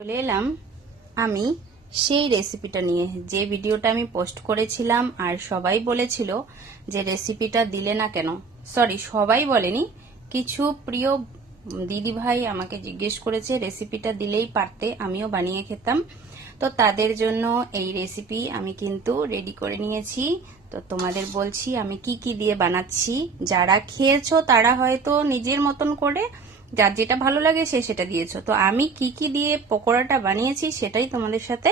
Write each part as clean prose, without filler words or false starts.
চলে এলাম আমি সেই রেসিপিটা নিয়ে, যে ভিডিওটা আমি পোস্ট করেছিলাম আর সবাই বলেছিল যে রেসিপিটা দিলে না কেন। সরি, সবাই বলেনি, কিছু প্রিয় দিদি ভাই আমাকে জিজ্ঞেস করেছে রেসিপিটা দিলেই পারতে, আমিও বানিয়ে খেতাম। তো তাদের জন্য এই রেসিপি আমি কিন্তু রেডি করে নিয়েছি। তো তোমাদের বলছি আমি কি কি দিয়ে বানাচ্ছি। যারা খেয়েছো তারা হয়তো নিজের মতন করে যার যেটা ভালো লাগে সে সেটা দিয়েছো। তো আমি কি কি দিয়ে পকোড়াটা বানিয়েছি সেটাই তোমাদের সাথে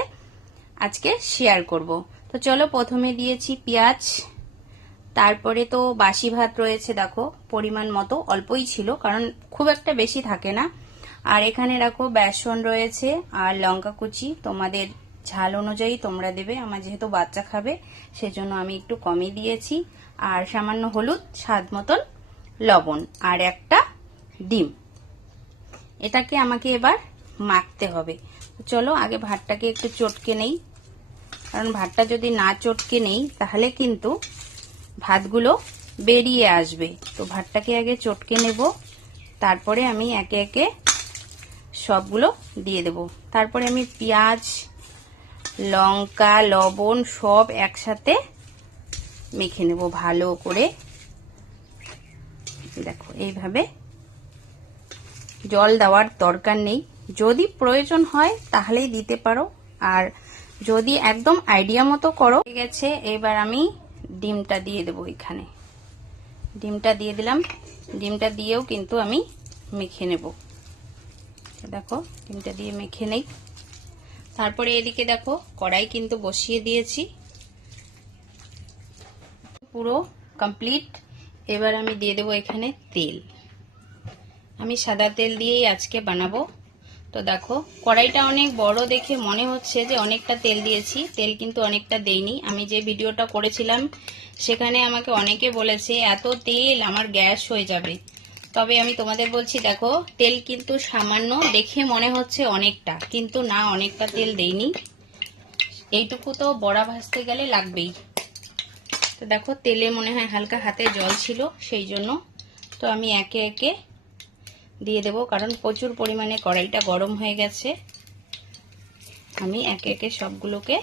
আজকে শেয়ার করব। তো চলো, প্রথমে দিয়েছি পেঁয়াজ, তারপরে তো বাসি ভাত রয়েছে, দেখো পরিমাণ মতো, অল্পই ছিল কারণ খুব একটা বেশি থাকে না। আর এখানে রাখো বেসন রয়েছে আর লঙ্কা কুচি, তোমাদের ঝাল অনুযায়ী তোমরা দেবে। আমার যেহেতু বাচ্চা খাবে সেজন্য আমি একটু কমই দিয়েছি। আর সামান্য হলুদ, স্বাদ মতন লবণ, আর একটা ডিম। এটাকে আমাকে এবার মাখতে হবে। চলো আগে ভাতটাকে একটু চটকে নেই, কারণ ভাতটা যদি না চটকে নেই তাহলে কিন্তু ভাতগুলো বেরিয়ে আসবে। তো ভাতটাকে আগে চটকে নেব, তারপরে আমি একে একে সবগুলো দিয়ে দেব। তারপরে আমি পেঁয়াজ, লঙ্কা, লবণ সব একসাথে মেখে নেব ভালো করে। দেখো এইভাবে, জল দেওয়ার দরকার নেই, যদি প্রয়োজন হয় তাহলেই দিতে পারো, আর যদি একদম আইডিয়া মতো করো। ঠিক আছে, এবার আমি ডিমটা দিয়ে দেবো। এখানে ডিমটা দিয়ে দিলাম, ডিমটা দিয়েও কিন্তু আমি মেখে নেব। দেখো ডিমটা দিয়ে মেখে নেই। তারপরে এদিকে দেখো কড়াই কিন্তু বসিয়ে দিয়েছি, পুরো কমপ্লিট। এবার আমি দিয়ে দেবো এখানে তেল। আমি সাদা তেল দিয়েই আজকে বানাবো। তো দেখো কড়াইটা অনেক বড় দেখে মনে হচ্ছে যে অনেকটা তেল দিয়েছি, তেল কিন্তু অনেকটা দেইনি। আমি যে ভিডিওটা করেছিলাম সেখানে আমাকে অনেকে বলেছে এত তেল আমার গ্যাস হয়ে যাবে। তবে আমি তোমাদের বলছি দেখো তেল কিন্তু সামান্য দেখে মনে হচ্ছে অনেকটা, কিন্তু না, অনেকটা তেল দেইনি। এইটুকু তো বড়া ভাজতে গেলে লাগবেই। তো দেখো তেলে মনে হয় হালকা হাতে জল ছিল, সেই জন্য। তো আমি একে একে দিয়ে দেব, কারণ প্রচুর পরিমাণে কড়াইটা গরম হয়ে গেছে। আমি একে একে সবগুলোকে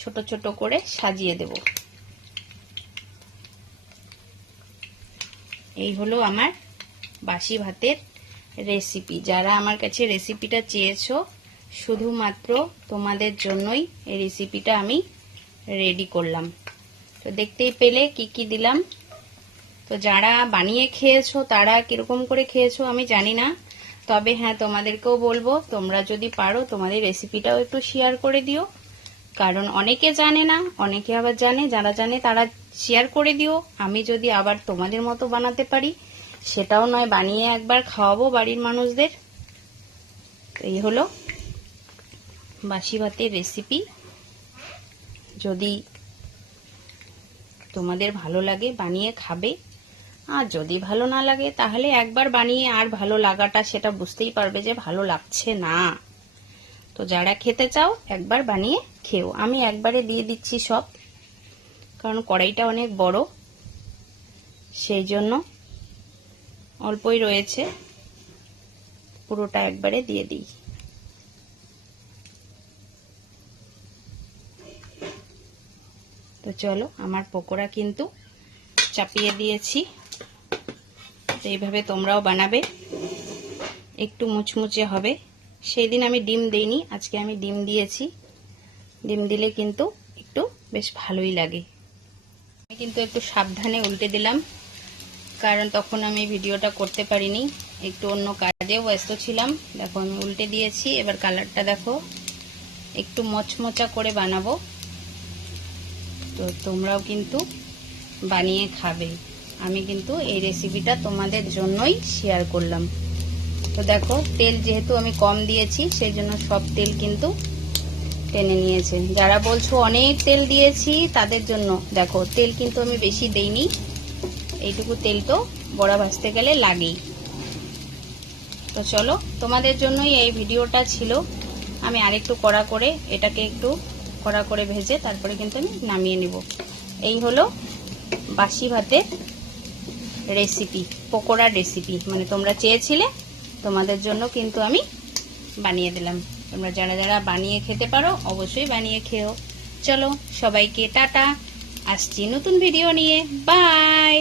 ছোট ছোট করে সাজিয়ে দেব। এই হলো আমার বাসি ভাতের রেসিপি। যারা আমার কাছে রেসিপিটা চেয়েছো, শুধুমাত্র তোমাদের জন্যই এই রেসিপিটা আমি রেডি করলাম। তো দেখতেই পেলে কি কি দিলাম। তো যারা বানিয়ে খেয়েছো তারা কিরকম করে খেয়েছো আমি জানি না, তবে হ্যাঁ তোমাদেরকেও বলবো তোমরা যদি পারো তোমাদের রেসিপিটাও একটু শেয়ার করে দিও, কারণ অনেকে জানে না, অনেকে আবার জানে। যারা জানে তারা শেয়ার করে দিও। আমি যদি আবার তোমাদের মতো বানাতে পারি সেটাও নয় বানিয়ে একবার খাওয়াবো বাড়ির মানুষদের। এই হলো বাসি ভাতের রেসিপি। যদি তোমাদের ভালো লাগে বানিয়ে খাবে, আর যদি ভালো না লাগে তাহলে একবার বানিয়ে আর ভালো লাগাটা সেটা বুঝতেই পারবে যে ভালো লাগছে না। তো যারা খেতে চাও একবার বানিয়ে খেও। আমি একবারে দিয়ে দিচ্ছি সব, কারণ কড়াইটা অনেক বড়, সেই জন্য অল্পই রয়েছে, পুরোটা একবারে দিয়ে দিই। তো চলো, আমার পকোড়া কিন্তু চাপিয়ে দিয়েছি। তো এইভাবে তোমরাও বানাবে, একটু মুচমুচে হবে। সেই দিন আমি ডিম দেইনি, আজকে আমি ডিম দিয়েছি। ডিম দিলে কিন্তু একটু বেশ ভালোই লাগে। আমি কিন্তু একটু সাবধানে উল্টে দিলাম, কারণ তখন আমি ভিডিওটা করতে পারিনি, একটু অন্য কাজেও ব্যস্ত ছিলাম। দেখো আমি উল্টে দিয়েছি। এবার কালারটা দেখো, একটু মচমচা করে বানাবো। তো তোমরাও কিন্তু বানিয়ে খাবে। আমি কিন্তু এই রেসিপিটা তোমাদের জন্যই শেয়ার করলাম। তো দেখো তেল যেহেতু আমি কম দিয়েছি সেই জন্য সব তেল কিন্তু টেনে নিয়েছে। যারা বলছো অনেক তেল দিয়েছি তাদের জন্য দেখো তেল কিন্তু আমি বেশি দেইনি, এইটুকু তেল তো বড়া ভাজতে গেলে লাগেই। তো চলো, তোমাদের জন্যই এই ভিডিওটা ছিল। আমি আরেকটু কড়া করে এটাকে একটু কড়া করে ভেজে তারপরে কিন্তু আমি নামিয়ে নেব। এই হলো বাসি ভাতের রেসিপি, পকোড়ার রেসিপি, মানে তোমরা চেয়েছিলে, তোমাদের জন্য কিন্তু আমি বানিয়ে দিলাম। তোমরা যারা যারা বানিয়ে খেতে পারো অবশ্যই বানিয়ে খেও। চলো সবাইকে টাটা, আসছি নতুন ভিডিও নিয়ে। বাই।